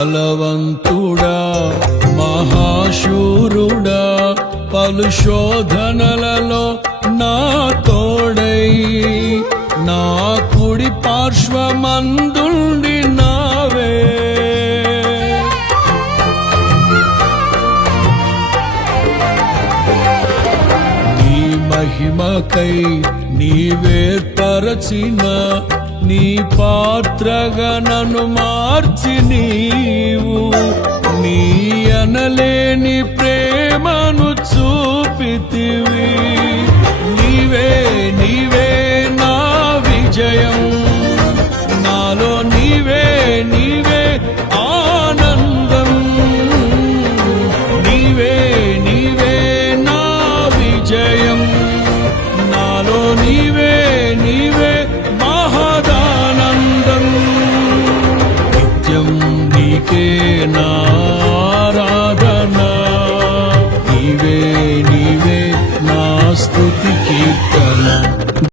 బలవంతుడా మహాశూరుడా పలు శోధనలలో నా తోడై నా కుడి పార్శ్వమందుండి నావే నీ మహిమకై నీవేర్పరచిన నీ పాత్రగా నన్ను మార్చి నీవు నీ అనలేని ప్రేమను చూపితివి నీవే నీవే నా విజయం నాలో నీవే నీవే ఆనందం నీవే నీవే నా విజయం నాలో నీవే నీవే మహదానందం నిత్యం నీకే నా